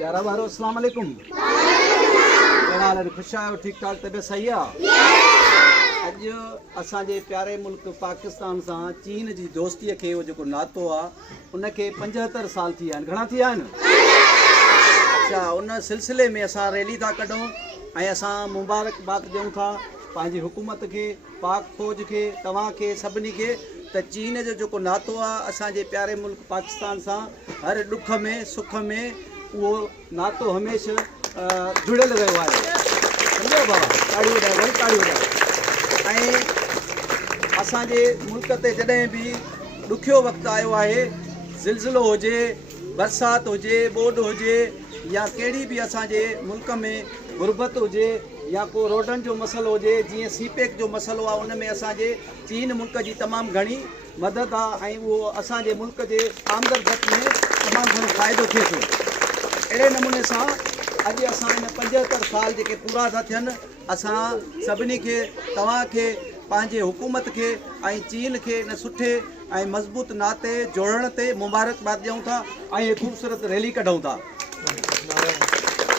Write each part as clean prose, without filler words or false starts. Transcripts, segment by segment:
प्यारा बारो अस्सलाम वालेकुम। खुश आयो, ठीक ठाक, तबियत सही आहे? अॼु असांजे प्यारे मुल्क पाकिस्तान सां चीन जी दोस्तीअ खे उहो जेको नातो आहे उनखे 75 साल थी विया आहिनि। घणा थी विया आहिनि? अच्छा, उन सिलसिले में असां रैली था कढूं ऐं असां मुबारकबाद ॾियूं था पंहिंजी हुकूमत खे, पाक फौज खे, तव्हांखे सभिनी खे त चीन जो जेको नातो आहे असांजे प्यारे मुल्क पाकिस्तान सां हर ॾुख में सुख में उहो नातो हमेशह जुड़ियल रहियो आहे। सम्झो बाबा, ताड़ी वॼाए, वरी ताड़ी वॼाए। ऐं असांजे मुल्क ते जॾहिं बि ॾुखियो वक़्तु आयो आहे, ज़िलज़िलो हुजे, बरसाति हुजे, ॿोॾ हुजे या कहिड़ी बि असांजे मुल्क में गुरबत हुजे या को रोडनि जो मसइलो हुजे, जीअं सीपेक जो मसइलो आहे, उन में असांजे चीन मुल्क जी तमामु घणी मदद आहे ऐं उहो असांजे मुल्क जे आमदरफ़्त में तमामु घणो फ़ाइदो थिए थो। अहिड़े नमूने सां अॼु असां इन 75 साल जेके पूरा था थियनि, असां सभिनी खे, तव्हांखे, पंहिंजे हुकूमत खे ऐं चीन खे इन सुठे ऐं मज़बूत नाते जोड़ण ते मुबारकबाद ॾियूं था ऐं इहे ख़ूबसूरत रैली कढूं था।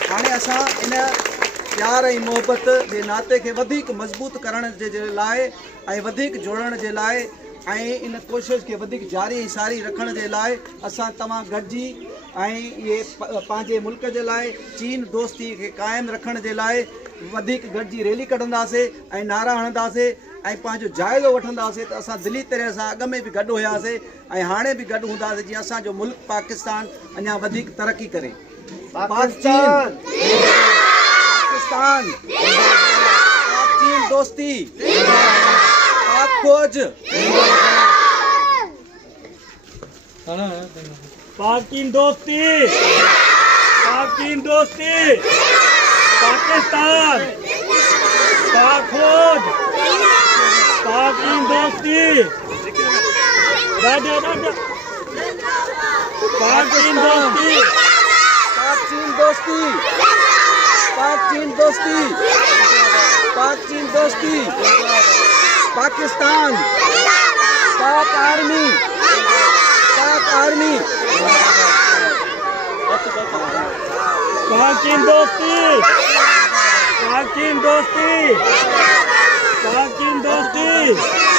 हाणे असां इन प्यार ऐं मोहबत जे नाते खे वधीक मज़बूत करण जे लाइ ऐं वधीक जोड़ण जे लाइ ऐं इन कोशिश खे वधीक जारी ऐं सारी रखण जे लाइ असां तव्हां गॾिजी ऐं इहे पंहिंजे मुल्क जे लाइ चीन दोस्ती खे क़ाइमु रखण जे लाइ वधीक गॾिजी रैली कढंदासीं ऐं नारा हणंदासीं ऐं पंहिंजो जाइज़ो वठंदासीं त असां दिली तरह सां अॻ में बि गॾु हुयासीं ऐं हाणे बि गॾु हूंदासीं जीअं असांजो मुल्क पाकिस्तान अञा वधीक तरक़ी करे। पाकिस्तान, पाकिस्तान, पाक चीन दोस्ती, पाक फौज, पाक चीन दोस्ती, पाक चीन दोस्ती, पाकिस्तान, पाक फौज, पाक चीन दोस्ती, पाक चीन दोस्ती, पाक चीन दोस्ती, पाक चीन दोस्ती, पाक चीन दोस्ती, पाकिस्तान, पाक आर्मी, पाक आर्मी, पाक चीन दोस्ती, पाक चीन दोस्ती, पाक चीन दोस्ती।